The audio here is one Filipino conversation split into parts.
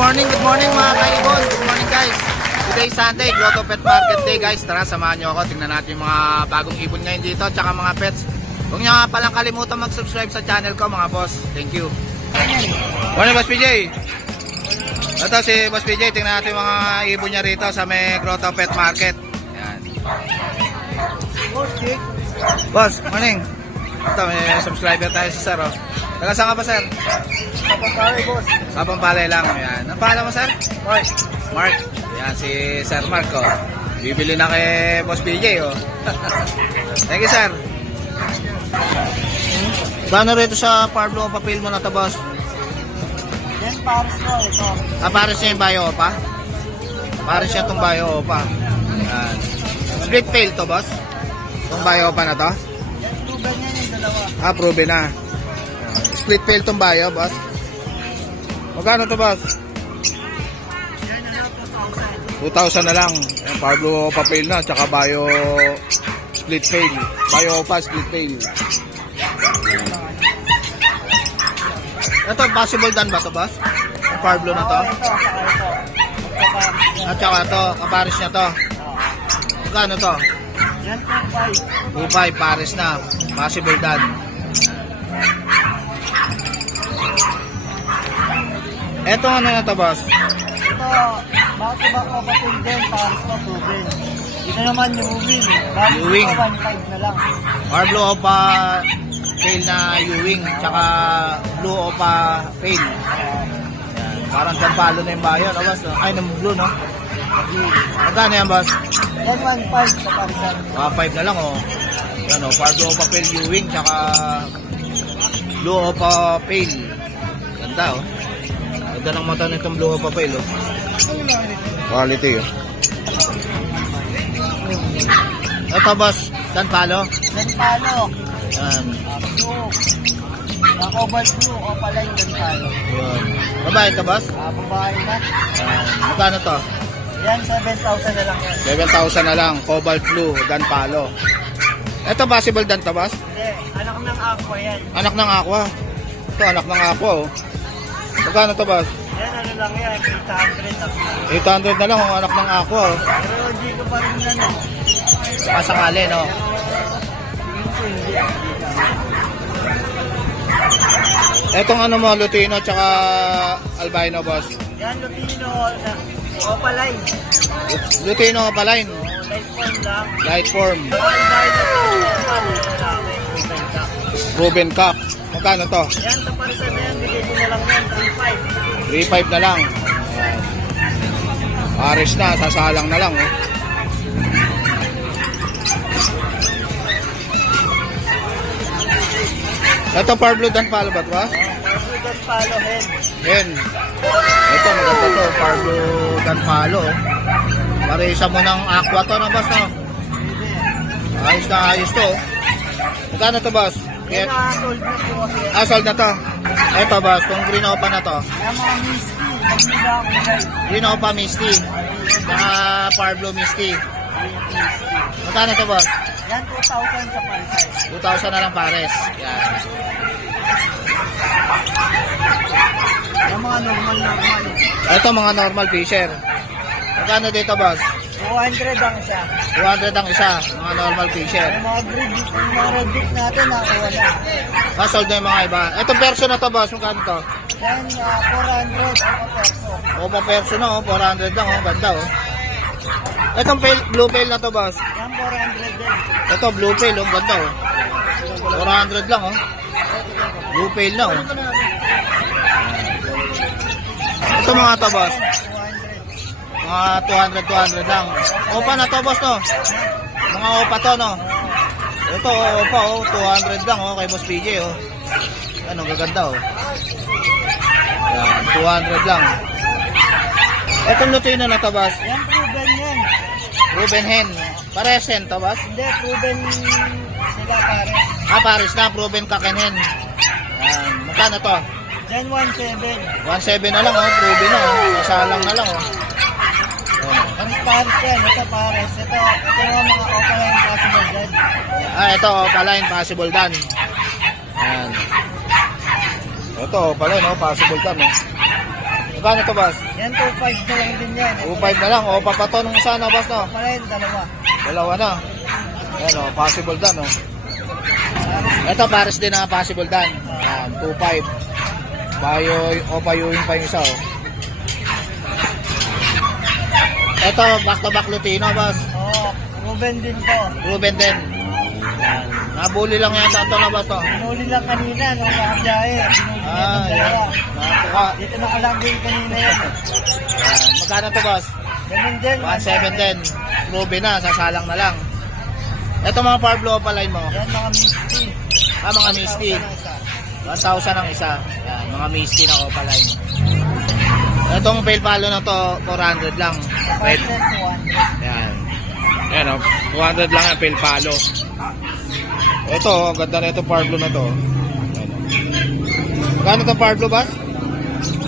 Good morning mga kaibon. Good morning guys. Today is Sunday, Grotto Pet Market Day guys. Tara, samahan nyo ako. Tingnan natin yung mga bagong ibon ngayon dito, tsaka mga pets. Huwag nyo nga palang kalimutan mag-subscribe sa channel ko mga boss. Thank you. Morning Boss PJ. Ito si Boss PJ. Tingnan natin yung mga ibon niya rito sa may Grotto Pet Market. Yan. Boss, morning. Ito, may subscriber tayo si Sir. Taga saan ka pa, Sir? Sa Pampalay, boss. Sa Pampalay lang. Ayan. Ang pangalan mo, Sir? Mark. Mark. Ayan, si Sir Mark. Oh. Bibili na kay Boss PJ. Oh. Thank you, Sir. Gano'n rito sa Pablo papel mo na ito, boss? Yan, Paris ko. Ito. Paris niya yung Bayo Opa? Paris niya itong Bayo Opa. Ayan. Split tail to, boss? Itong Bayo Opa na to? Yan, proven yan yung dalawa. Proven na. Split tail itong Bayo, boss? Magkano to, boss? Yan, 2,000 na lang. Ayan, Pablo papel na, tsaka Bayo split tail. Bayo Opa, split tail. Ito, possible done ba to, boss? Yung Pablo na to? Ito, saka ito. At saka ito, kaparis niya to. Magkano to? Yan, 2.5 pares na. Possible done. Ito ano na to, boss? Ito, back-to-back kapatid din, Paris ko, proven. Ito naman yung Ewing. Ewing. 1.5 na lang. Pablo Opa tail na Ewing, tsaka Blue Opa tail. Yan. Parang Pampalo na yung bayo, no, boss? Ay, ng blue, no? Magkano yan, boss? Yan, 1.5 sa Parisan. 5 na lang, oh. Yan, oh. Pablo Opa tail Ewing, tsaka Blue Opa tail. Ganda, oh. Ganda ng mata nitong Blue Opa tail, oh. Quality, oh. Ito, boss, Danpalo. Danpalo. Yan. Blue. Cobalt blue, opaline Danpalo. Yan. Babae ka, boss? Babae na. Magkano to? Yan, 7,000 na lang yan. 7,000 na lang. Cobalt blue, Danpalo. Ito, possible dan to, boss? Hindi, anak ng aqua yan. Anak ng aqua. Ito, anak ng aqua, oh. Magkano to, boss? Yan, ano lang yan, 800 lang. 800 na lang, oh, anak ng aqua, oh. Pero hindi ko pa rin yan, eh. Kasakali, no? Etong ano mo, Lutino tsaka Albino, boss? Yan, Lutino, opaline. Lutino opaline. Light form lang. Light form. Albino, Ruben Cup. Magkano to? yan, sa parisan na yan, bigay ko na lang yan, 3.5 na lang. Pares na, sasalang na lang, oh. Ito Pablo Danpalo ba ito, ba? Pablo Danpalo, hen. Hen. Ito, maganda to, Pablo Danpalo. Parisa mo ng aqua to, no, boss, no? Ayos na ayos to. Magkano to, boss? Yan, sold na po kasi. Sold na to. Ito, boss, kung green opa na to. Yan, mga misty. Magmila ako na. Green opa misty. Saka Pablo misty. Magkano to, boss? Yan, 2,000 sa parisan. 2,000 na lang pares. Yan. Yan, mga normal. Ito, mga normal fisher. Magkano dito, boss? 200 ang isa. 200 ang isa. Mga normal fisher. Yung mga red beak natin, nakuha na. Sold na yung mga iba. Ito perso na to, boss. Magkano to? Yan, 400 ako perso. Opo, perso na, oh. 400 lang, oh. Ganda, oh. Itong blue pail na to, boss. Yan, 400 din. Ito, blue pail, oh. Ganda, oh. 400 lang, oh. Blue pail na, oh. Ito mga to, boss. 200. Mga 200 lang. Opa na to, boss, no? Mga opa to, no? Ito, opa, oh. 200 lang, oh. Kay Boss PJ, oh. Ano, gaganda, oh. Yan, 200 lang. Itong Lutino na to, boss. Yan, proven yan. Ruben Hen. Pares hen to, boss? Hindi, proven sila pare. Pares na, proven kakenhen. Yan, magkano to? Yan, 1.7. 1.7 na lang, oh. Proven, oh. Masalang na lang, oh. Ang pares yan, ito pares. Ito naman mga opaline possible dyan. Ito, opaline possible dan. Yan. Ito pala, no? Possible done, no? Magkano to, boss? Yan, 2.5 na lang din yan. 2.5 na lang. O, papato nung isa na, boss, no? Pala yun, dalawa. Dalawa na. Ayan, o, possible dan, o. Ito, pares din na possible dan. Ayan, 2.5. Bayo, o, payuhin pa yung isa, o. Ito, back-to-back Lutino, boss. Oo, Ruben din to. Ruben din. Nabuli lang yan sa ito na ba ito? Pinuli lang kanina, nung nakabiyahe. Ah, yan. Nakakuha. Dito nakalagay kanina yan. Yan. Magkano ito, boss? Ganun din. 1.7 din. Ruben na, sasalang na lang. Ito mga Parblo Opaline mo. Yan, mga misty. Ah, mga Misty. 1,000 ang isa. Yan, mga Misty na Opaline. Itong pale palo na to, 400 lang. Red. Yan. Yan, o. 200 lang ang pale palo. Ito, ganda na ito Parblo na to. Yan, o. Magkano ito Parblo, boss?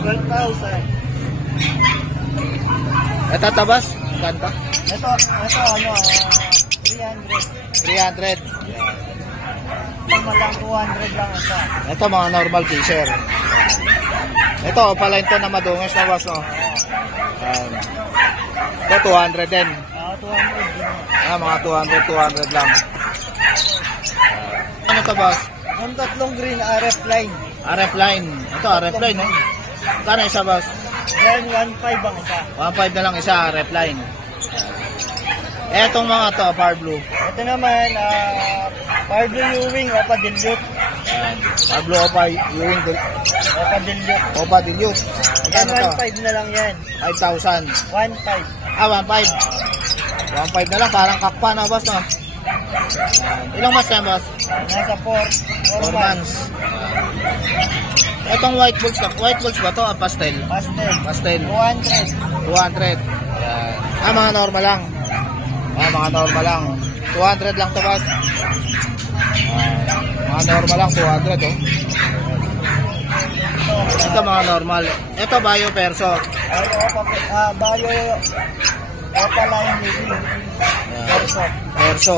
12,000. Ito tabas? Magkano? Ito, ano, 300. 300. Tama lang, 200 lang isa. Ito mga normal fisher. Ito, Opaline to na madungis na, boss, no? Ito, 200 din. 200 din. Ah, mga 200 lang. Ano to, boss? Yung tatlong green RF line. RF line. Ito, RF line, no? Kano isa, boss? Yan, 1.5 ang isa. 1.5 na lang isa, RF line. Etong mga to, Parblo. Ito naman, Parblo Ewing, Opa Dilute. Parblo Opa Ewing, Opa Dilute. Opa Dilute. Yan, Magkano to? 1.5 na lang yan. 5,000. 1.5. Ah, 1.5. 1.5 na lang, parang kakpa na, boss, no? Ilang months yan, boss? Nasa 4 4 months. Etong white bulls ba to? Pastel? Pastel. Pastel. 200. 200. Ayan. Ah, mga normal lang. Ah, mga normal lang. 200 lang to, boss. Mga normal lang, 200, oh. Ito mga normal. Ito, Bayo Perso. Bayo, Opa Line Ewing. Perso. Perso.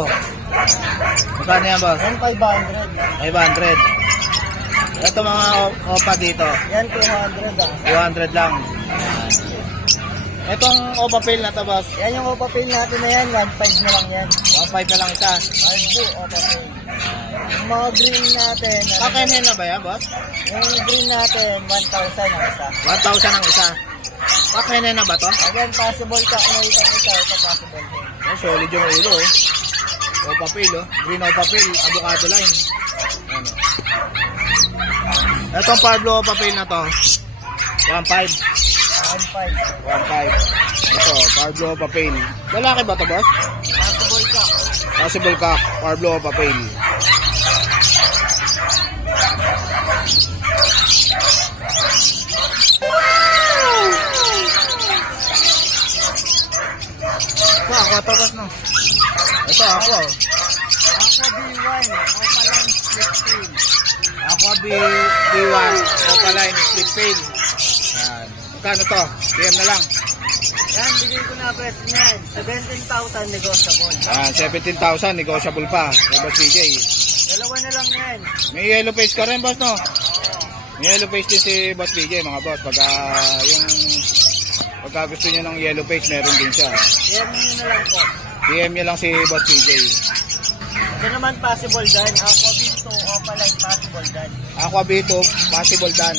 Magkano yan, boss? Yan, 500. 500. Ito mga opa dito. Yan, 200 ah. 200 lang. Itong opa pail na to, boss. Yan yung Opa Pail natin na yan, 1.5 na lang yan. 1.5 na lang isa. Albo, Opa Pail. Yung mga green natin, Kakainin na ba yan, boss? yung green natin, 1,000 ang isa. 1,000 ang isa. Kakainin na ba to? Again, possible ka kung may itang isa, ito possible din. Oh, solid yung ulo, oh. Opa pail, oh. Green opa pail, avocado line. Ano? Itong Parblo opa pail na to, 1.5. 1.5. 1.5. Ito, Parblo opa pail. Lalaki ba to, boss? Possible ka. Possible ka, Parblo opa pail. Ito, ako to, boss, no? Ito, ako, oh. Aqua B1, Opa Line Split Pail. Aqua B1 Opaline split pail. Yan. Magkano to? PM na lang. Yan, bigay ko na best niyan. 17,000 negotiable. 17,000 negotiable pa. Boss CJ. Dalawa na lang yan. May yellow face ka rin, boss, no? May yellow face din si Boss BJ, mga boss. Pagka gusto niyo ng yellow face, meron din siya. PM nyo na lang po. PM niyo lang si Boss BJ. Ito naman possible dan. Aqua B2, Opa Line possible dan. Aqua B2, possible dan.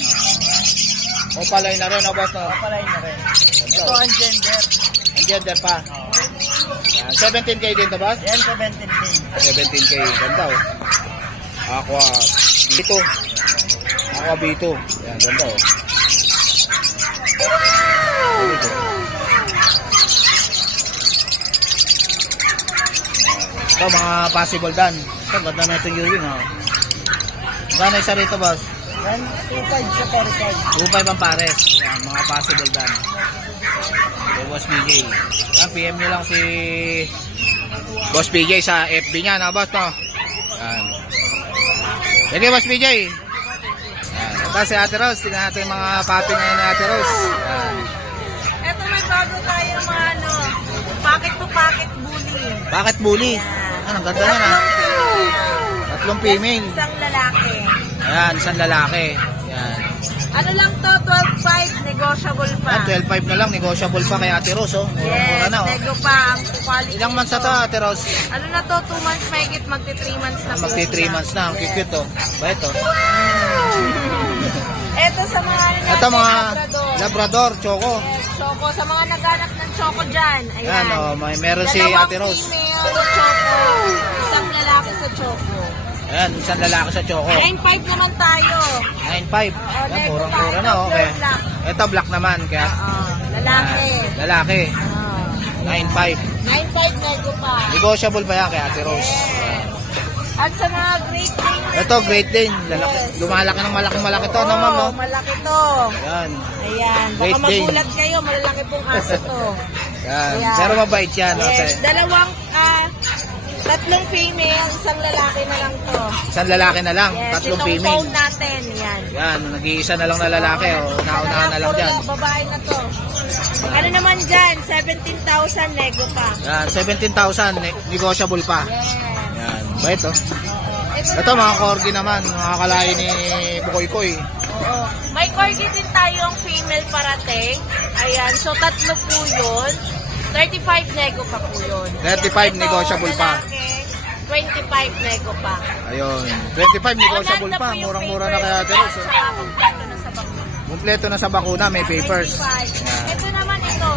Opaline na rin, no, boss, no? Opa Line na rin. Ito ang gender. Ang gender pa. Yan. 17K din to, boss? Yan, 17K. 17K. Ganda, oh. Aqua B2. Aqua B2. Yan, ganda, oh. Ito, mga possible dan. Ito, ganda na itong Ewing, oh. Gano'n isa rito, boss? Yan, 2.5 sa Pericard. 2.5 ang pares. Yan, mga possible dan. Okay, Boss BJ. Yan, PM nyo lang si Boss BJ sa FB niya, no, boss, no? Yan. Sige, Boss BJ. Yan. Ito si Ate Rose. Tingnan natin yung mga papi ngayon ni Ate Rose. Yan. Eto, may bago tayo mga pocket to pocket bully. Bakit bully? Ano, ganda na na. Tatlong female. Isang lalaki. Ayan, isang lalaki. Yan. Ano lang to, 12.5, negotiable pa. 12.5 na lang, negotiable pa kay Ate Rose, oh. Mura Yes, na, oh. nego pa ang quality. Ilang months na to, Ate Rose? Ano na to, 2 months mahigit, magti 3 months na po. Magti 3 months na, ang cute, oh. Ba ito? Ito sa mga ano natin, Ito mga Labrador. Labrador, Choco. Yes, Choco. Sa mga naghanap ng Choco dyan. Ayan. Yan, oh, meron si Ate Rose. Dalawang female na Choco. Isang lalaki sa Choco. Ayan, isang lalaki sa Choco. 9.5 naman tayo. 9.5. Yan, murang-mura na, oh. Okay. Ito, black naman, kaya. Lalaki. Lalaki. Ah. 9.5. 9.5 nego pa. Negotiable pa yan kay Ate Rose. Yes. At sa mga Great Dane. Ito, Great Dane. Lalaki. Yes. Lumalaki ng malaki to, no, ma'am, no? Malaki to. Yan. Ayan. Baka Great Dane. magulat kayo. Malalaki pong aso to. Yan. Ayan. Pero mabait yan, no? Yes. Tatlong female, isang lalaki na lang to. Isang lalaki na lang, Yes, tatlong itong female. phone natin, yan. Yan, nag-iisa na lang na lalaki, oh. Naunahan na lang Puro dyan. babae na to. Ano naman dyan? 17,000 nego pa. Yan, 17,000, negotiable pa. Yes. Yan, bait, oh. Ito, mga corgi naman, mga kalahi ni Bukoy Koy. Oo. May corgi din tayong female parating. Ayan, so tatlo po yun. 35 nego pa po yun. 35 negotiable pa. Lalaki, 25 nego pa. Ayun, 25 negotiable Maganda pa. po yung Murang-mura na papers kaya Ate Rose, oh. niya, kompleto na sa bakuna. Kompleto na sa bakuna, may papers. 25. Ito naman ito.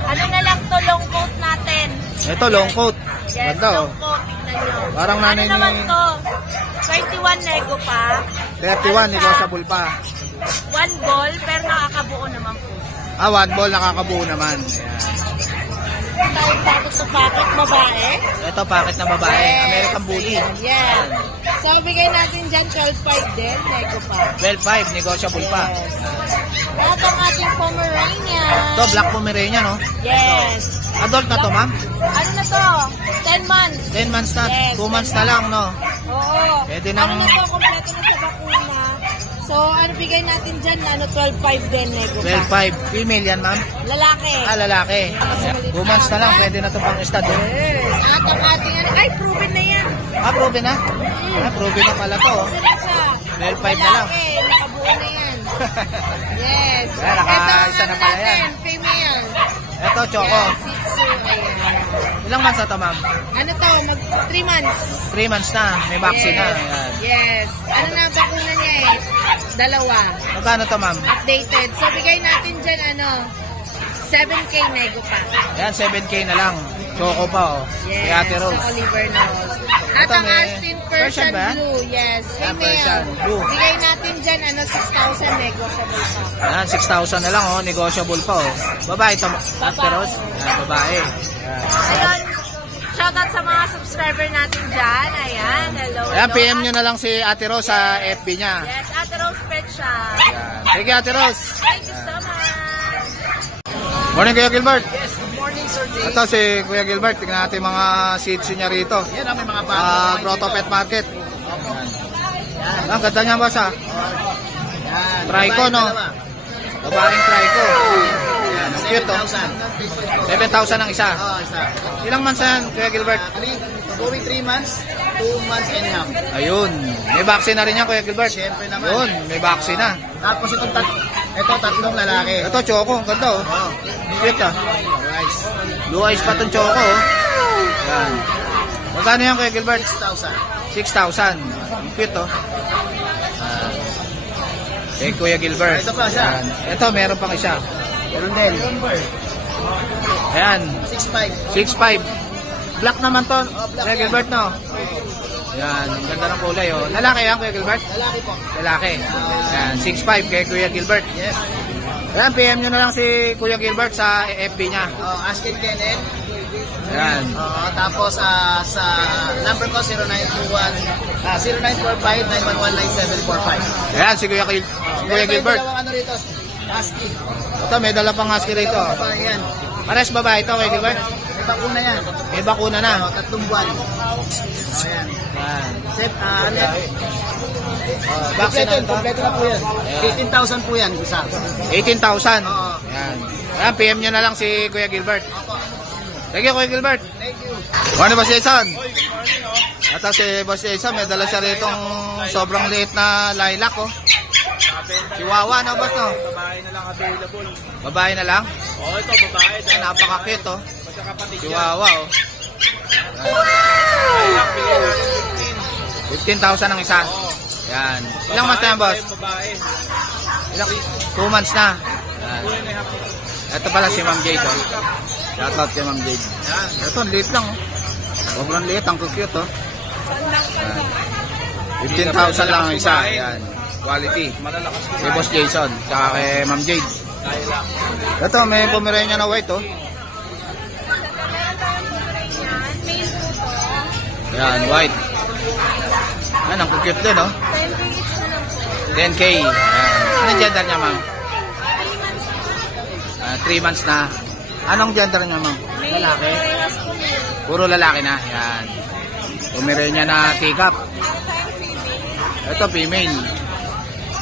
Ano na lang to, long coat natin. Ito, long coat. Yes, Ganda, oh. long coat. Tignan nyo. Parang nanay ano naman ni- to? 31 nego pa. 31, negotiable pa. 1 ball, pero nakakabuo naman po. Ah, 1 ball, nakakabuo naman. Ayan. Tawag tapos sa packet, babae. Ito, packet na babae. American Bully. Yan. So, bigay natin dyan 12.5 din. Nego pa. 12.5, negotiable pa. Yes. At ang ating Pomeranian. Ito, Black Pomeranian, no? Yes. Adult na to, ma'am? Ano na to? 10 months. 10 months na. Yes, 2 months na lang, no? Oo. Pwede Ano nang- na to? Kompleto na sa bakuna. So, ano bigay natin dyan? 12.5 din. Nego pa. 12.5. Female yan, ma'am? Lalaki. Ah, lalaki. 2 months na lang. Pwede na to pang stud. Yes. At ang ating ano? Ay, proven na yan. Ah, proven na? Ah, proven na pala to, oh. Proven na siya. 12.5 na lang. Lalaki. Nakabuo na yan. Yes. Ayan, nakaisa na pala yan. Female. Ito, Choco. Yes, Shih Tzu. Ayan. Ilang months na to, ma'am? Ano to? 3 months. 3 months na. May vaccine na. Ayan. Yes. Ano na ang bakuna niya eh? 2. Magkano to, ma'am? Updated. So, bigay natin dyan 7K nego pa. Ayan, 7K na lang. Choco pa, oh. Yes. Kay Ate Rose. Sa Oliver Nose. At Ito, ang may Astin Persian Persian ba? Blue. Yes. Ayan, Female. Persian Blue. Bigay natin dyan 6,000 negotiable pa. Ayan, 6,000 na lang, oh. Negotiable pa, oh. Babae to, Ate Rose. Ayan, babae. Ayan. Ayun. Shoutout sa mga subscriber natin dyan. Ayan. Hello. Ayan, hello. PM nyo na lang si Ate Rose sa FB niya. Yes. Ate Rose Pet Shop. Ayan. Sige, Ate Rose. Thank you so much. Morning, Kuya Gilbert. Yes, good morning, Sir Jay. Ito si Kuya Gilbert. Tingnan natin mga seeds niya rito. Yan ang may mga bago. Grotto Pet Market. Ang ganda niya, boss, ah. Yan. Trico, no? Babaeng trico. Ayan, ang cute, oh. 7,000 ang isa. Oo, isa. Ilang months yan, Kuya Gilbert? Going 3 months, 2 months and a half. Ayun. May vaccine na rin yan, Kuya Gilbert. Siyempre naman. Yun, may vaccine na. Tapos ito tatlong lalaki. Ito, Choco. Ang ganda, oh. Oo. Cute, ah. Rice. Blue eyes pa itong Choco, oh. Yan. Magkano yan, Kuya Gilbert? 6,000. 6,000. Ang cute, oh. Kay Kuya Gilbert. Ito pa siya. Yan. Ito, meron pang isa. Meron din. Ayan. 6,500. 6'5". Black naman to. black Kuya yan. Gilbert, no? Yan. Ang ganda ng kulay, oh. Lalaki yan, Kuya Gilbert? Lalaki po. Lalaki. Yan. 6'5" kay Kuya Gilbert. Yes. Ayan, PM nyo na lang si Kuya Gilbert sa FB niya. Asking Kenneth. Ayan. Tapos sa number ko 0945-911-9745. Ayan, si Kuya Gilbert. Dalawang ano rito. Husky. Ito, may dala pang husky rito. Babae yan. Pares babae ito, Kuya Gilbert. May bakuna yan. May bakuna na. 3 buwan. Ayan. Ayan. Set, ano yan? Vaccine na ito. Kompleto na po yan. 18,000 po yan isa. 18,000. Oo. Ayan. Ayan, PM nyo na lang si Kuya Gilbert. Thank you, Kuya Gilbert. Thank you. Morning, Boss Jason. At si Boss Jason, may dala siya ritong sobrang liit na lilac, oh. Chihuahua, no, boss, no? Babae na lang available. Babae na lang? Oo, ito babae. Ay, napaka-cute, oh. Magkakapatid yan. Chihuahua, oh. Lilac, bigyan natin 15,000 ang isa. Oo. Yan. Ilang months na yan, boss? Babae. Ilang? 2 months na. Yan. Ito pala si Ma'am Jade, oh. Shoutout kay Ma'am Jade. Yan. Ito, liit lang, oh. Sobrang liit, ang cute, oh. Yan. 15,000 lang ang isa. Yan. Quality. Malalakas ko. Kay Boss Jason, tsaka kay Ma'am Jade. Lilac. Ito, may Pomeranian na white, oh. Yan, white. Yan, ang cute din, oh. 10K. Yan. Anong gender niya, ma'am? 3 months na. Anong gender niya, ma'am? Lalaki? Puro lalaki na. Yan. Pomeranian na teacup. Ito, female.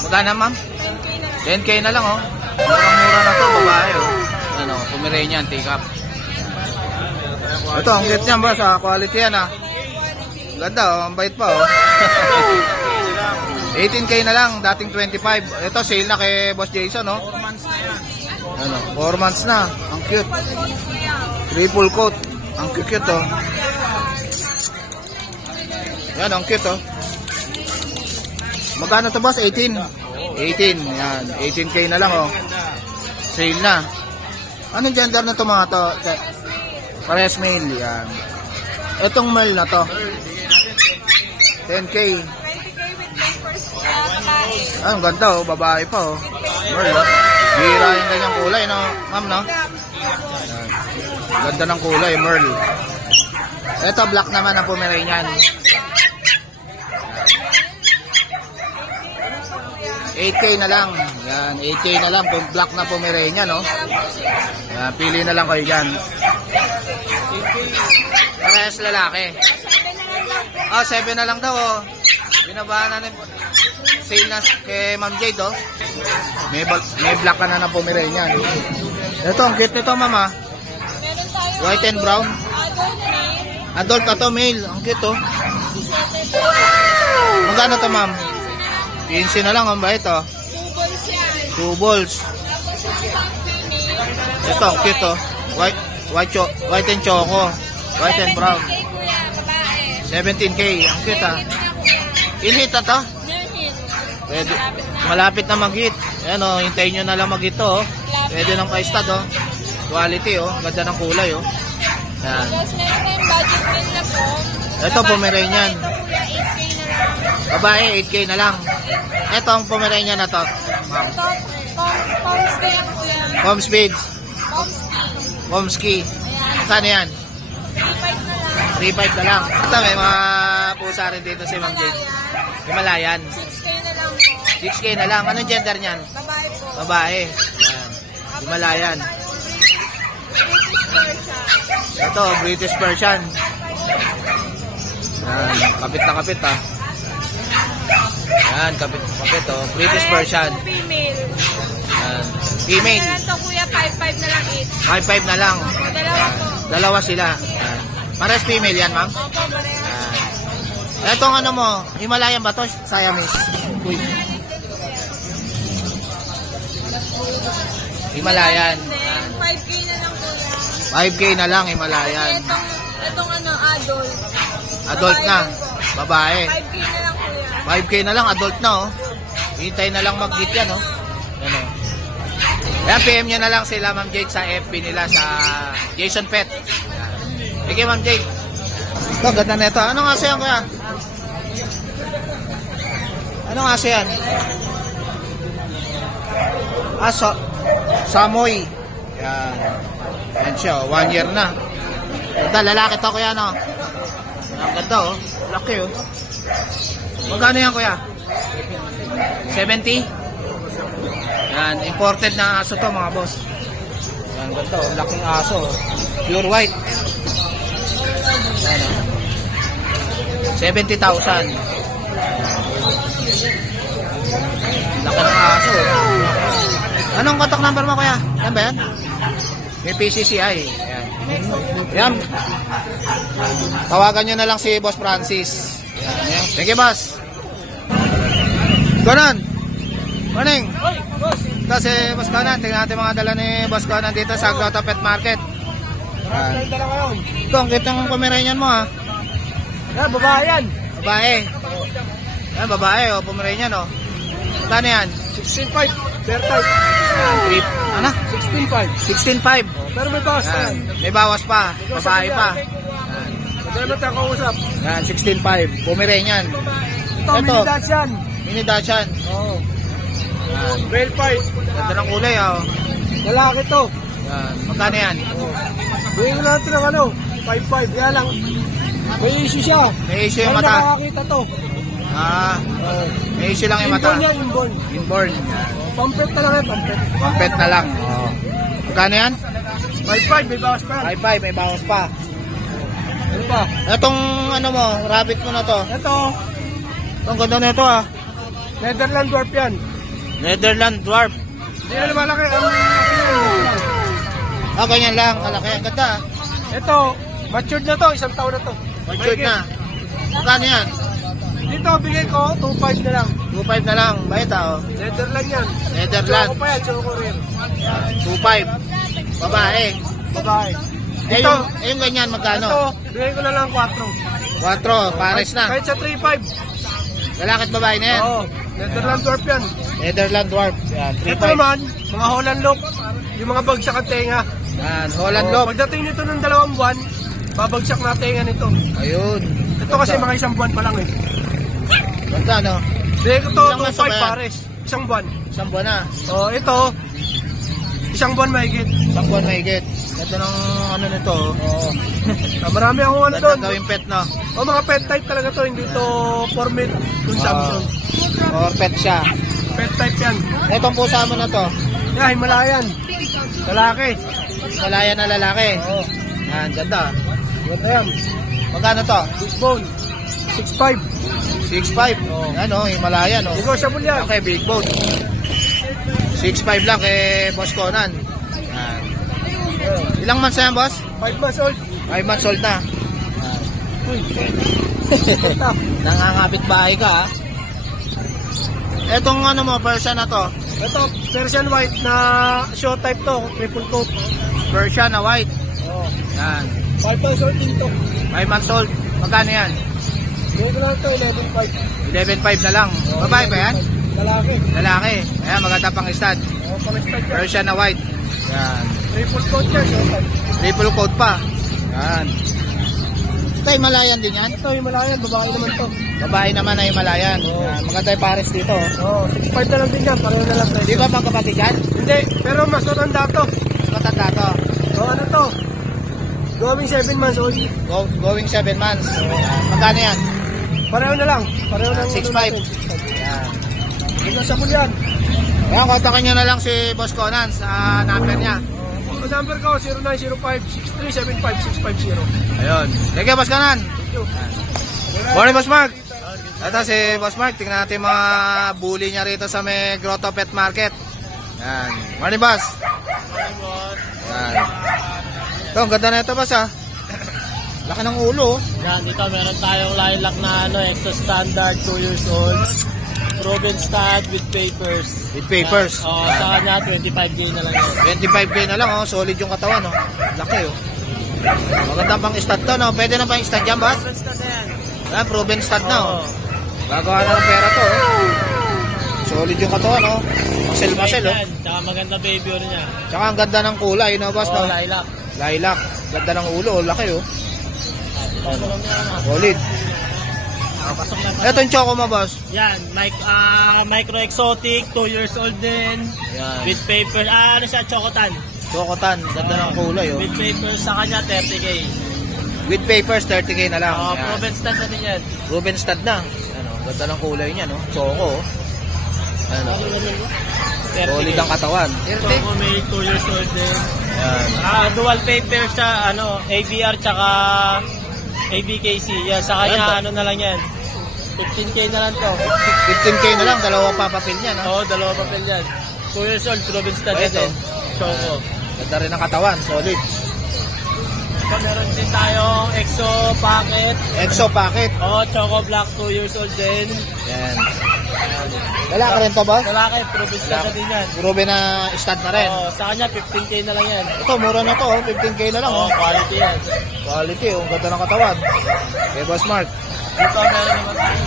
Magkano, ma'am? 10K na lang, oh. Murang-mura na to, babae, oh. Ano, Pomeranian teacup. Ito, ang cute niya, ba? Sa quality yan, ah. Ganda, oh. Ang bait pa, oh. 18K na lang, dating 25. Ito, sale na kay Boss Jason, no? 4 months na yan. Ano, 4 months na. Ang cute. Triple coat. Ang cute, oh. Yan, ang cute, oh. Magkano to, boss? 18? 18, yan. 18K na lang, oh. Sale na. Anong gender na to, mga to? Pares male, yan. Itong male na to. 10K. Ah, ang ganda, oh. Babae pa, oh. Merl, oh. Bira yung ganyang kulay, no? Ma'am, no? Ayan. Ganda ng kulay, Merl. Ito, black naman ang Pomeranian. 8K na lang. Yan, 8K na lang. Black na Pomeranian, no? Yan, pili na lang kayo dyan. Parehas lalaki. Oh, 7 na lang daw, oh. Binabaan na sale na kay Ma'am Jade, oh. May black ka na ng Pomeranian. Ito, ang cute nito, ma'am, ah. White and brown. Adult na to, male. Ang cute, oh. Magkano to, ma'am? 15 na lang, ang bait, oh. 2 balls. Ito, ang cute, oh. White and choco. White and brown. 17K. Ang cute, ah. In-hit na to? Pwede. Malapit na mag-hit. Ayan, oh. Hintayin nyo na lang mag-hit, oh. Pwede ng pa-stud, oh. Quality, oh. Ganda ng kulay, oh. Ayan. Ito, Pomeranian. Babae, 8K na lang. Ito ang Pomeranian na to. Pomspeed. Pomsky. Saan yan? 3.5 na lang. Ito, may mga pusa rin dito si Ma'am Jade. Himalayan. 6K na lang. Anong gender niyan? Babae po. Babae. Yan. Himalayan. Ito, British Persian. Yan. Kapit na kapit, ha. Yan, kapit, oh. British Persian. Female. Yan. Female. Ito kuya, 5.5 na lang each. 5.5 na lang. Dalawa po. Dalawa sila. Yan. Pares female yan, ma'am? Opo, pareha. Yan. Etong ano mo, Himalayan ba to? Siamese. Uy. Himalayan. Then, 5K na lang kuya. 5K na lang, Himalayan. Itong ano, adult. Adult na. Babae. 5K na lang kuya. 5K na lang, adult na, oh. Hintay na lang mag-hit yan, oh. Yan, oh. Yan, PM nyo na lang sila, Ma'am Jade, sa FB nila, sa Jason Pet. Sige, Ma'am Jade. Ito, ganda na ito. Anong aso yan, kuya? Anong aso yan? Aso. Samoy. Yan. Yan siya, 1 year na. Ganda, lalaki to, kuya, no? Ang ganda, oh. Laki, oh. Magkano yan, kuya? 70? Yan, imported na aso to, mga boss. Yan, ganda, oh. Laking aso, oh. Pure white. Yan, oh. 70,000. Laki ng aso, oh. Anong contact number mo, kuya? Yan ba yan? May PCCI. Yan. Yan. Tawagan nyo na lang si Boss Francis. Yan. Thank you, boss. Ganon. Morning. Hoy, boss. Kasi Boss Conan, tingnan natin mga dala ni Boss Conan dito sa Grotto Pet Market. Marami tayong dala ngayon. Ito, ang cute ng Pomeranian mo ha. Yan, babae yan. Babae. Yan, babae o, Pomeranian o. Kano yan? 16.5. Fair type. Trip. Ano? 16.5. 16.5. Pero may bawas pa yan. May bawas pa. Babae pa. Madali mo tayo kausap. Yan, 16.5. Pomeranian. Ito, mini dance yan. Mini Dachshund. Oo. Yan. Well fight. Ganda ng kulay ha. Lalaki to. Yan. Magkano yan? Buhin ko natin ng ano, 5.5. Kaya lang, may issue siya. May issue yung Pero mata. nakakakita to. May issue lang yung mata. Inborn yan, inborn. Inborn. Yan. Pampet na lang yan, pampet. Pampet na lang. Magkano yan? 5.5, may bawas pa yan. 5.5. May bawas pa. Ano pa? Itong ano mo, rabbit mo na to. Ito, Ang ganda na ito ah. Netherland Dwarf yan. Netherland Dwarf. Hindi na malaki. Ganyan lang. Malaki. Ang ganda ah. Ito, matured na to, 1 taon na to. Matured na. Magkano yan? Dito, bigay ko, 2.5 na lang. 2.5 na lang. Bayad ah oh. Netherland yan. Netherland. Choco pa yan, choco rin. 2.5. Babae. Babae. Ito. Yung ganyan magkano? Ito, bigay ko na lang 4. 4. Pares na. Kahit sa 3.5. Lalaki at babae na yan. Oo, Netherland Dwarf yan. Netherland Dwarf. Yan. Ito naman, mga Holland Loop. Yung mga bagsak ang tenga. Yan. Holland Oo, Loop. pagdating nito ng 2 buwan, babagsak na tenga nito. Ayun. Ito kasi mga 1 buwan pa lang eh. Ganda no? Bigay ko to, Ilang months 2.5 ba yan? pares. 1 buwan. Isang buwan na. Oo, ito, 1 buwan mahigit. Isang buwan mahigit. Ganda ng ano nito. Oo. Marami akong ano Ganda doon. gawing pet no? O mga pet type talaga to, hindi to for meat consumption. Or pet siya. Pet type yan. Itong pusa mo na to. Yeah, Himalayan. Lalaki. Malaya na lalaki. Oo. Yan, ganda. Ganda yan. Magkano to? Big bone. 6.5. 6.5. Ano, Himalaya no? Negotiable yan. Okay, big boat. 6.5 lang kay Boss Conan. Yan. Ilang months na yan, boss? 5 months old. 5 months old na. Uy. Nangangapit bahay ka, ha? Etong ano mo, Persian na to. Ito, Persian white na show type to, triple coat. Persian na white. Oh. Yan. 5 months old din to. 5 months old. Magkano yan? Bigay ko lang ito, 11.5. 11.5 na lang. Babae ba yan? Lalaki. Lalaki. Ayan, maganda pang stud. Oh, pang-start yan. Persian na white. Yan. Triple coat yan, show type. Triple coat pa. Yan. Ito, Himalayan din yan. Ito, Himalayan, babae naman to. Babae naman na Himalayan. Yan. Maganda yung pares dito. Oh, 6.5 na lang din yan, pareho na lang tayo. Di ba magkapatid yan? Hindi, pero mas matanda to. Matanda to. So ano to? Going 7 months old. Going 7 months. Yan. Magkano yan? Pareho na lang. Pareho na lang. 6.5. Yan. Ito sa bulyan. Ayan, kontakin nyo na lang si Boss Conan sa number niya. Ang number ko, 0905-6375-650. Ayun. Thank you, Boss Conan. Thank you. Morning, Boss Mark. Ito si Boss Mark. Tingnan natin mga bully niya rito sa may Grotto Pet Market. Yan. Morning, Boss. Yan. Ito, ang ganda na ito, Boss, ha. Laki ng ulo. Yan, dito meron tayong lilac na extra standard, 2 years old. Proven stud with papers. With papers. Sa kanya, 25K na lang yun. 25K na lang, oh. Solid yung katawan, oh. Laki, oh. Maganda pang stud to, no? Pwede na pa yung stud dyan, Boss? Proven stud na yan. Yan, proven stud na, oh. Oo. Gagawa na ng pera to, oh. Solid yung katawan, oh. Masel, oh. Yan, tsaka maganda baby rin niya. Tsaka ang ganda ng kulay, no, Boss, no? Lilac. Lilac. Ganda ng ulo, oh. Laki, oh. Pasok lang yan, ha. Solid. Pasok lang. Ito yung choco mo, Boss. Yan, micro exotic, 2 years old din. Yan. With papers, ano siya, chocotan. Chocotan. Ganda ng kulay, oh. With papers sa kanya, 30K. With papers, 30K na lang. Yan. Proven stud na din yan. Proven stud na. Ano, ganda ng kulay niya, no? Choco, oh. Ano, solid ang katawan. Choco may 2 years old din. Yan. Dual papers sa ABR tsaka ABKC. Yan, sa kanya ano na lang yan. 15K na lang to. 15K na lang, dalawa pa papel niya, no? Oo, dalawa papel yan. 2 years old, proven stud Oh, ito. din. Choco. Ganda rin ang katawan, solid. So, meron din tayong EXO packet. Exo packet. Oo, Choco Black, 2 years old din. Yan. Lalaki rin to, boss? Lalaki, proven ka na din yan. Ruby na stud na rin. Sa kanya, 15K na lang yan. Ito, mura na to, 15K na lang. Quality yan. Quality, ang ganda ng katawan. Okay, Boss Mark. Dito, meron naman tayo.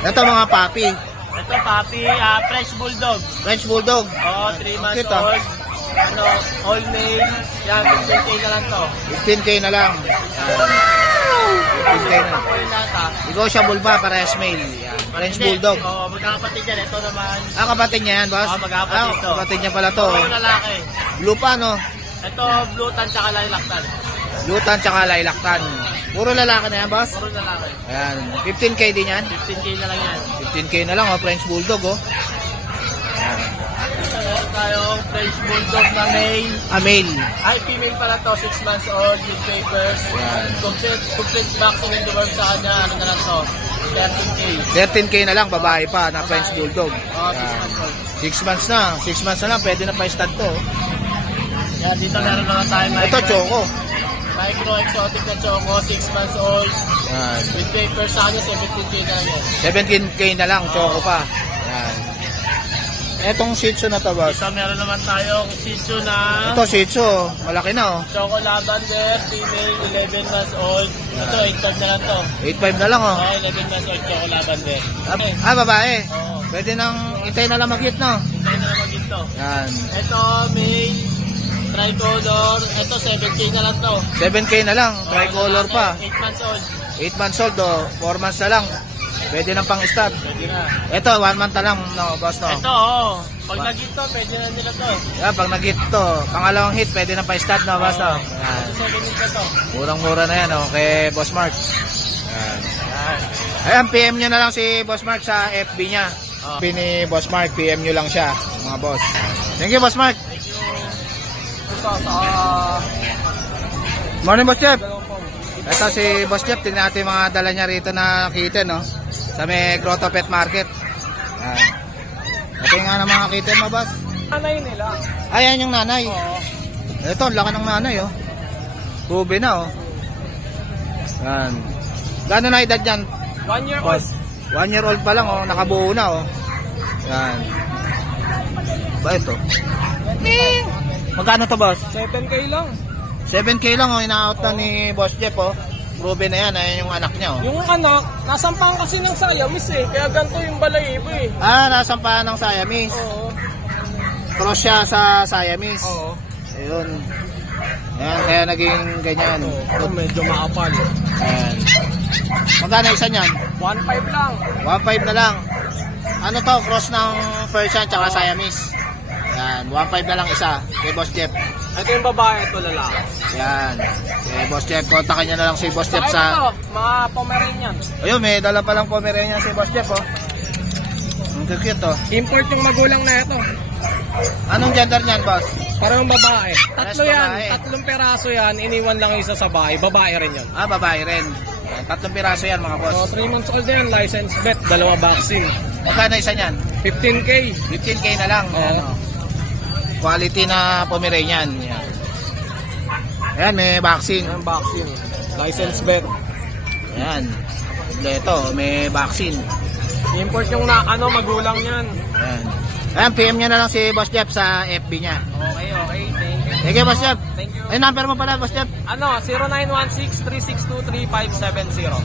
Ito, mga papi. Ito, papi, French Bulldog. French Bulldog. 3 months Cute, ah. old. All male. Yan, 15K na lang to. 15K na lang. 15K na. Ako yung lahat, Negotiable pa, parehas male. Yan. French Bulldog. Magkakapatid yan. Ito naman. Kapatid niya yan, boss? Magkakapatid to. Kapatid niya pala to. Ito yung lalaki. Blue pa, no? Ito, blue tan tsaka lilac-tan. Blue tan tsaka lilac tan. Puro lalaki na yan, boss? Puro lalaki. Ayan. 15K din yan. 15K na lang yan. 15K na lang, French Bulldog, oh. Meron tayong French Bulldog na male. Male. Ay, female pala to, 6 months old, with papers. Complete vaccine and deworm sa kanya, ano na lang to, 13K. 13K na lang, babae pa, na French Bulldog. 6 months old. 6 months na lang, pwede na pa-stud to. Yan, dito meron naman tayo Ito, choco. micro exotic na choco, 6 months old, Yan. with papers sa kanya, 17K na lang yan. 17K na lang, choco pa. Yan. Etong Shih Tzu na to, boss. Dito meron naman tayong Shih Tzu na Ito, Shih Tzu, malaki na, oh. Choco Lavender, female, 11 months old. Ito, 8 na lang to. 8.5 na lang, oh. 11 months old, Choco Lavender. Babae. Oo. Pwede nang itay na lang mag-hit, no? Hintay na naman dito. Yan. Ito, male, tricolor. Ito, 7K na lang to. 7K na lang, tricolor pa. 8 months old. 8 months old, oh. 4 months na lang. Pwede nang pang-stud. Pwede na. Ito, 1 month na lang, no, boss, no? Ito, oh. Pag nag-hit to, pwede na nila to. Yan, pag nag-hit to, pangalawang hit, pwede nang pa-stud, no, boss, no? Yan. Ito, 7 na to. Murang-mura na yan, oh, kay Boss Mark. Yan. Ayan, PM nyo na lang si Boss Mark sa FB niya. FB ni Boss Mark, PM nyo lang siya, mga boss. Thank you, Boss Mark. Morning, Boss Jeff. Ito si Boss Jeff, tingnan natin yung mga dala niya rito na kitten, no? Sa may Grotto Pet Market. Yan. Ito yung nga ng mga kitten mo, boss. Nanay nila. Ayan yung nanay. Oo. Ito, laki ng nanay, oh. Ruby na, oh. Yan. Gano'n na edad yan? 1 year Boss. old. 1 year old pa lang, oh. Nakabuo na, oh. Yan. Ba ito? Magkano to, boss? 7K lang. 7K lang, oh. Ina-out na ni Boss Jeff, oh. Ruby na yan. Ayan yung anak niya, oh. Yung anak, nasampang kasi ng Siamese eh. Kaya ganito yung balayibo eh. Nasampahan ng Siamese. Oo. Cross siya sa Siamese. Oo. Ayun. Ayan, kaya naging ganyan. Medyo maapal. Ayan. Magkano isa niyan? 1.5 lang. 1.5 na lang. Ano to? Cross ng Persian tsaka Siamese. Yan. 1.5 na lang isa. Kay Boss Jeff. Ito yung babae, ito lalaki. Yan. Kay Boss Jeff. Kontakin nyo na lang si Boss Jeff Ito, sa... mga Pomeranian. Ayun, may dala palang Pomeranian si Boss Jeff, oh. Ang cute, oh. Import yung magulang na ito. Anong gender niyan, boss? Parang babae. Tatlo yan. babae. 3 peraso yan. Iniwan lang isa sa bahay. Babae rin yun. Babae rin. Yan. 3 piraso yan, mga boss. So, 3 months old din. License vet. 2 vaccine. Magkano isa niyan? 15K. 15K na lang. Oo. Ayan, oh. Quality na Pomeranian. Yan. Ayan, may vaccine. Ang vaccine. License vet. Ayan. Kompleto, may vaccine. Import yung magulang yan. Ayan. Ayan, PM nyo na lang si Boss Jeff sa FB niya. Okay. Thank you. Thank you, Boss Jeff. Thank you. Ay, number mo pala, Boss Jeff. 0916-362-3570. Ayan.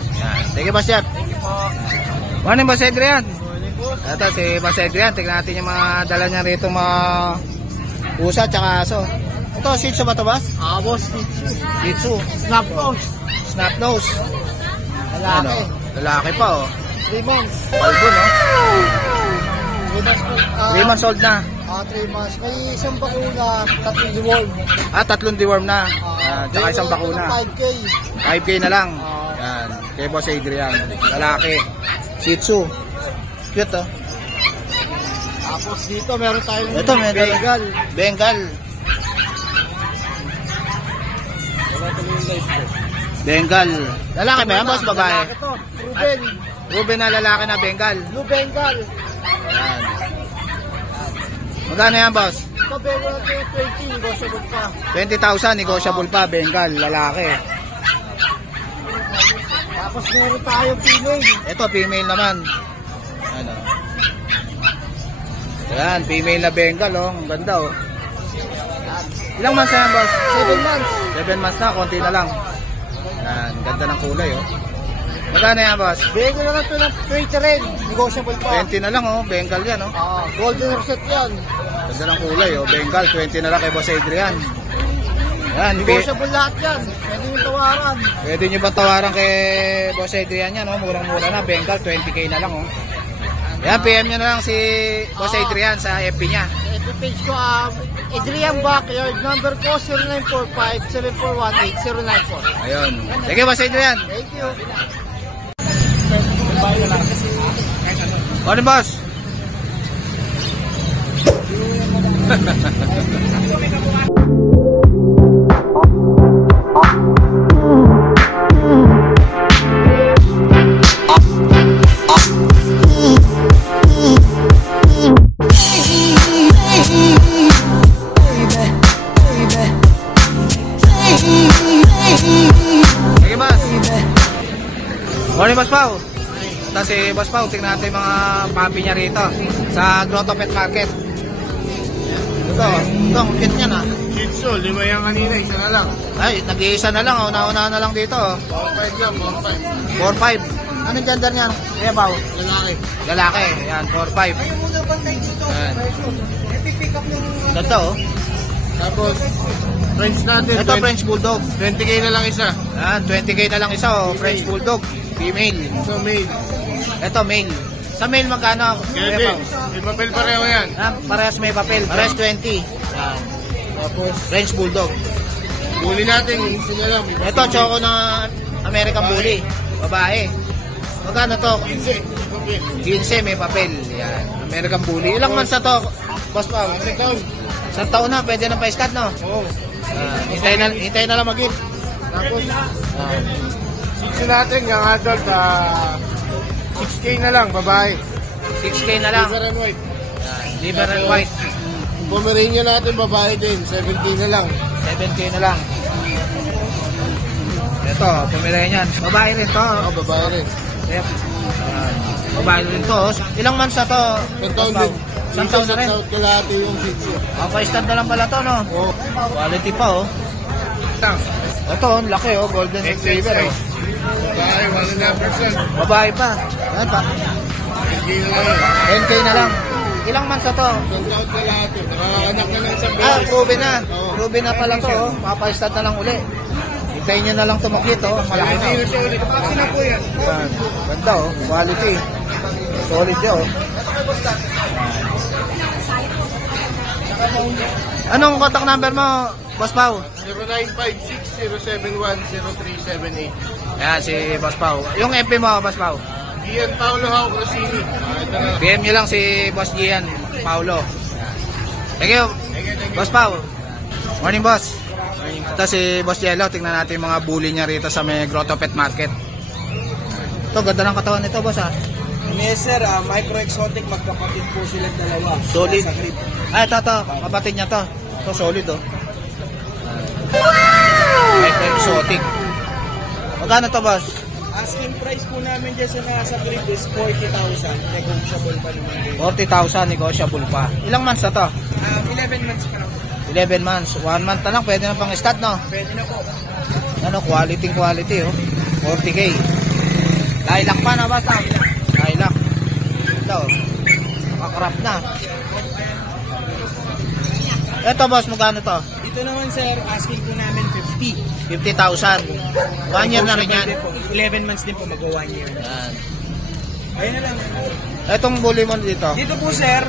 Thank you, Boss Jeff. Thank you po. Morning, Boss Adrian. Morning po. Ito, si Boss Adrian. Tignan natin yung mga dala niya rito, mga pusa tsaka aso. Ito, Shih Tzu ba ito, boss? Boss. Shih Tzu. Snap nose. Snap nose. Lalaki. Ano? Lalaki pa, oh. 3 months. Palbo, no? 3 months old na. 3 months. May isang bakuna, 3 deworm. 3 deworm na. Tsaka isang bakuna. 5K. 5K na lang. Yan. Kay Boss Adrian. Lalaki. Shih Tzu. Cute, oh. Tapos dito meron tayong Ito, may Bengal. Bengal. Bengal. Lalaki ba yan, boss? Babae? Lalaki to. Ruben. Ruben na lalaki na Bengal. Blue Bengal. Yan. Magkano yan, boss? Ito Bengal natin 20. Negotiable pa. 20,000, negotiable pa. Bengal, lalaki. Tapos meron tayong female. Ito, female naman. Ano? Ayan, female na Bengal, oh. Ang ganda, oh. Ilang months na yan, boss? 7 months. 7 months na, konti na lang. Ayan, ganda ng kulay, oh. Magkano yan, boss? Bigyan ko naman ito ng 20 rin. Negotiable pa. 20 na lang, oh. Bengal yan, oh. Golden reset yan. Ganda ng kulay, oh. Bengal, 20 na lang kay Boss Adrian. Ayan, Negotiable lahat yan. Pwede yung tawaran. pwede nyo ba tawaran kay Boss Adrian yan, oh. Murang-mura na. Bengal, 20k na lang, oh. Ayan, PM nyo na lang si Boss Adrian sa FB niya. Ito page ko, Adrian Backyard. Number ko, 0945-7418-094. Ayun. Sige, Boss Adrian. Thank you. Ano, boss? Sige, boss. Morning, Boss Pao. Ito si Boss Pao, tingnan natin yung mga papi niya rito sa Grotto Pet Market. Ito, ang cute niya na. Jitsu, 5 yan kanina, isa na lang. Ay, nag-iisa na lang, una-una na lang dito. 4-5 lang, 4-5. Anong gender niyan? Kaya Pao? Lalaki. Lalaki, yan, 4-5. Yan. Ganda, oh. Tapos, French natin. Ito, French Bulldog. 20k na lang isa. Yan, 20k na lang isa, oh. French Bulldog. Female. So, made. Ito, male. Sa male, magkano? Kaya Kevin, may papel pareho yan. Parehas may papel. Parehas 20. Yan. Tapos, French Bulldog. huli natin, isa na lang. Ito, choco na American Bully. Babae. Magkano to? 15, may papel. Yan. American Bully. Ilang months na to? Boss Pao? Isang taon na. Pwede na pa-scat, no? Oo. Hintay na lang mag-hit. Tapos, siksi natin, yung adult, 6k na lang, babae. 6K na lang. Liver and white. Liver and white. Pomeranian natin, babae din, 7k na lang. 7K na lang. Ito, Pomeranian. Babae rin to. Babae rin. Yep. Babae rin to. Ilang months na to? Isang taon din. Isang taon na rin. Isang taon kalahati yung siksi. Pa-stand na lang pala to, no? Oo. Quality pa, oh. Ito, ang laki, oh. Golden Retriever, oh. Babae, 1.5%. Babae pa. Yan pa. 10k na lang yun. 10K na lang. Ilang months na to? Isang taon kalahati. Nakakanak na lang sa Proven na. Oo. Proven na pala to, oh. Papa-start na lang uli. Hintayin nyo na lang tumukit, oh. Malaki na, Hindi oh. na siya ulit. Vaccine na po yan. Yan. Ganda, oh. Quality. Solid yun, oh. Anong contact number mo, Boss Pao? 0956-071-0378. Ayan, si Boss Pao. Yung FB mo, Boss Pao? Ian Paulo Hao Crosini. Ito na. PM nyo lang si Boss Gian Paulo. Thank you, Boss Pao. Morning, Boss. Ito si Boss Jello. Tingnan natin yung mga bully niya rito sa may Grotto Pet Market. Ito, ganda ng katawan nito, Boss, ha? Yes sir, micro exotic, magkapatid po silang dalawa. Solid. Sa crib. Ay, ito, kapatid niya to. Ito, solid, oh. Micro exotic. Magkano to, Boss? Asking price po namin dyan sa nasa crib is 40,000. Negotiable pa naman din. 40,000, negotiable pa. Ilang months na to? 11 months pa lang. 11 months. 1 month na lang, pwede na pang stud, no? Pwede na po. Ano, quality, oh. 40k. Lilac pa na, basta. Lilac. Ito, nakakrap na. Ito, boss, magkano to? Dito naman sir, asking po namin 50. 50,000. 1 year na rin yan. 11 months din po, mag-1 year. Yan. Ayun na lang. Itong bully mo dito. Dito po sir,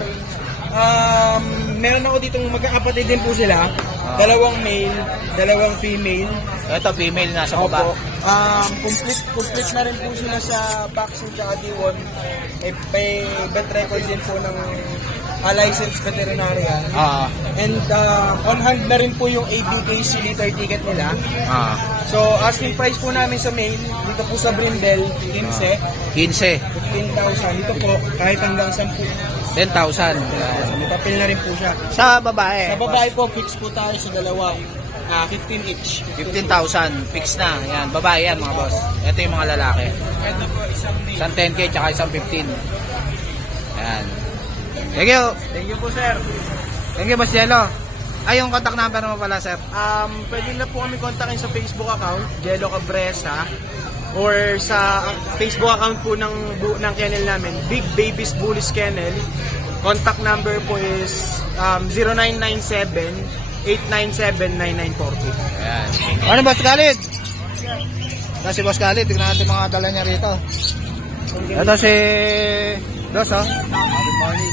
meron ako ditong magkakapatid din po sila. Dalawang male, dalawang female. Ito, female, nasa baba. Opo. Complete na rin po sila sa vaccine at D1. May vet record din po ng licensed veterinarian. And on hand na rin po yung ABKC liter ticket nila. So asking price po namin sa male, dito po sa Brindle, 15. 15. 15,000. Dito po, kahit hanggang 10. 10,000. May papel na rin po siya. Sa babae. Sa babae po, fix po tayo sa dalawa. 15 each. 15,000. Fix na. Yan, babae yan, mga boss. Ito yung mga lalaki. Ito po, isang male. Isang 10k tsaka isang 15. Yan. Thank you. Thank you po, sir. Thank you, Boss Jello. Ay, yung contact number mo pala, sir. Pwede na po kami kontakin sa Facebook account, Jello Cabresa, or sa Facebook account po ng kennel namin, Big Babies Bullies Kennel. Contact number po is 0997-897-9942. Ayan. Ano, Boss Khalid? Ito si Boss Khalid. Tignan natin mga dala niya rito. Ito si Dos, oh. Good morning.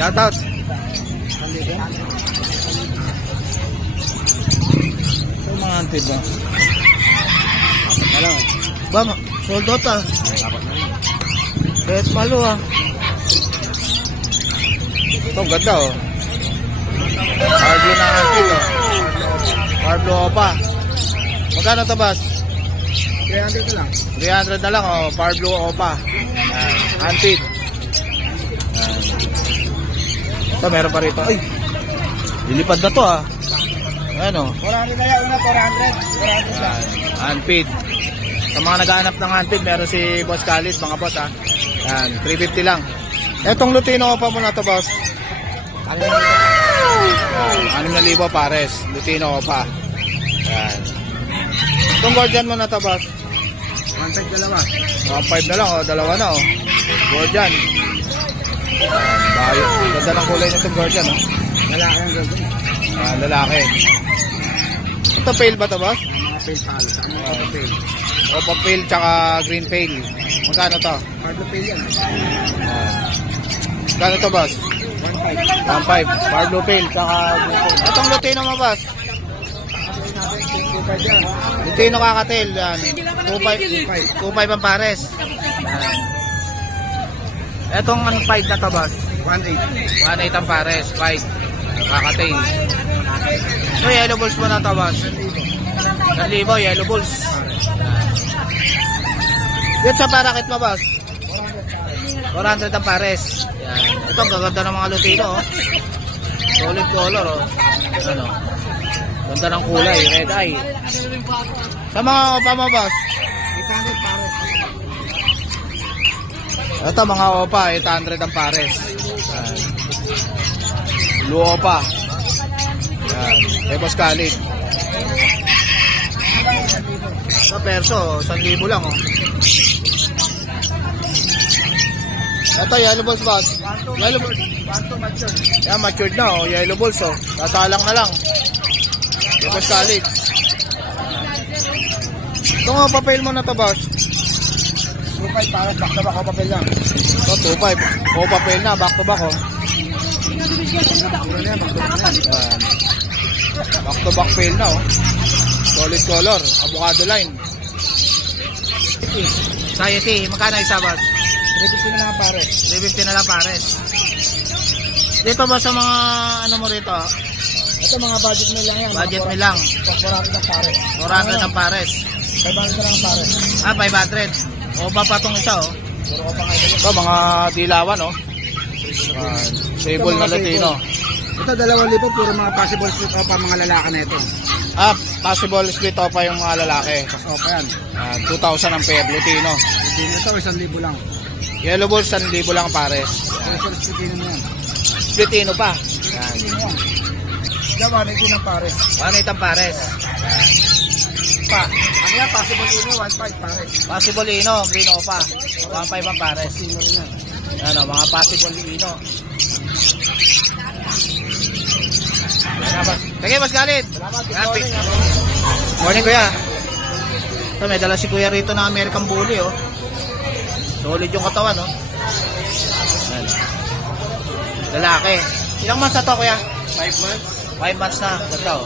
Shout out. So, mga antid ba? Ba, sold out ah. Bet palo ah. Ito, ganda oh. Hardly na antid oh. Hardly pa. Magkano ito, Boss? 300 lang. 300 na lang oh. Power Blue Opa. Antid. Ito, meron pa rito. Ay, lilipad na to ah. Ano? 400 na yan, 400 lang. Antid. Sa mga naghahanap ng antid, meron si Boss Khalid, mga boss ha. Yan, 350 lang. Etong Lutino Opa mo na to, boss. 6,000 pares. Lutino Opa. Yan. Itong Guardian mo na to, boss. 1.5 dalawa. 1.5 na lang, oh. Dalawa na, oh. Guardian. Bayo. Ganda ng kulay nitong Guardian, oh. Lalaki ang gagawin. Lalaki. Ito pale ba to, boss? Mga pale palo. Mga pale. Opa pale tsaka green pale. Magkano to? Pablo pale yan. Magkano to, boss? 1.5. 1.5. Pablo pale tsaka green pale. Itong Lutino mo, boss? Lutino kakatil. Yan. 2.5 ang pares. Etong 5 na to, boss? 1.8. 1.8 ang pares. 5. Kakatil. So, yellow balls mo na to, boss? 1,000 yellow balls. Dito sa parakit mo, boss? 400 ang pares. Yan. Ito, gaganda ng mga Lutino, oh. Solid color, oh. Ano? Ganda ng kulay, red eye. Sa mga opa mo, boss? 800 pares. Ito, mga opa, 800 ang pares. Yan. Blue opa. Yan. Kay Boss Khalid. Sa perso, 1,000 lang, oh. Ito, yellow balls, boss. Yellow balls. 1.2 matured. Yan, matured na, oh. Yellow balls, oh. Sasalang na lang. Kay Boss Khalid. Ito nga, papel mo na to, boss. 2.5 pares. Back to back o papel lang. Ito, 2.5. O, papel na, back to back, oh. Yan. Back to back fail na, oh. Solid color, avocado line. Society, magkano isa, boss? 350 na mga pares. 350 na lang pares. Dito ba sa mga ano mo rito? Ito mga budget meal lang yan. Budget meal lang. 400 ang pares. 400 ang pares. 500 na lang ang pares. 500. O pa patong isa, oh. Puro ko pa kayo. Ito, mga dilawan, oh. Sable na Latino. Ito 2,000 puro mga possible split opa mga lalaki na ito. Possible split opa yung mga lalaki. Pas opa yan. 2,000 ang pair, Lutino. Ito 1,000 lang. Yellow balls, 1,000 lang pares. Special splitino mo yan. Splitino pa. Yan. Gawa na ito ng pares. 1.8 ang pares. Pa. Ano yan? Possible ino 1.5 pares. Possible Ino, green opa. 1.5 ang pares. Sino rin yan. Ano, mga possible Ino. Sige, Boss Khalid. Salamat. Morning, kuya. Ito, may dala si kuya rito na American Bully, oh. Solid yung katawan, oh. Ayan. Lalaki. Ilang months na to, kuya? 5 months. 5 months na. Ganda, oh.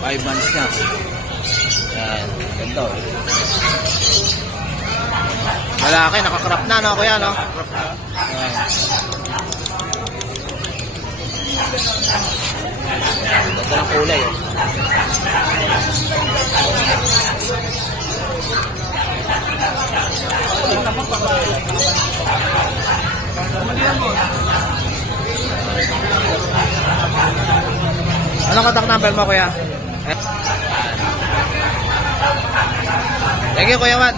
5 months na. Ayan. Ganda, oh. Lalaki, nakakrap na, no, kuya, no? Ayan. Ganda ng kulay, oh. Anong contact number mo, kuya? Thank you, Kuya Juan.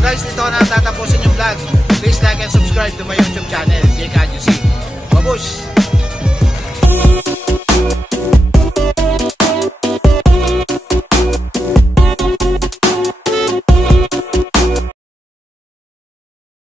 guys, dito ko na tatapusin yung vlog. Please like and subscribe to my YouTube channel, JKJC. Babush!